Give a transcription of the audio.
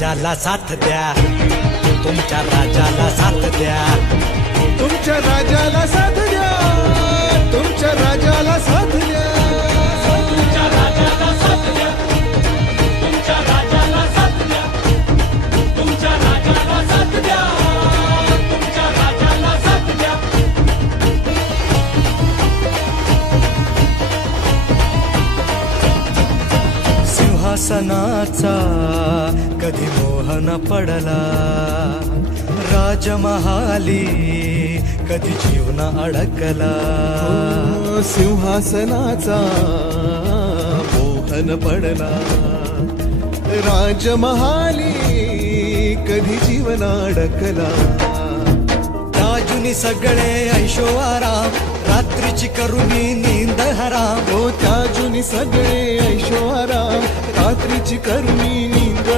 राजाला साथ द्या, तुमच्या राजाला साथ द्या, तुमच्या राजाला साथ द्या, तुमच्या राजाला साथ द्या, तुमच्या राजाला साथ द्या, तुमच्या राजाला साथ द्या, तुमच्या राजाला साथ द्या, तुमच्या राजाला साथ द्या. सिंहासनाचा कधी मोह न पडला, राजमहाली कधी जीवन अडकला. सिंहासनाचा मोहन पडला, राजमहाली कधी जीवन अडकला. राजुनी सगळे ऐशो आराम, रात्रीची करुणी नींद हराम. त्या जुनी सगळे ऐशो आराम, रात्रीची करुणी नींद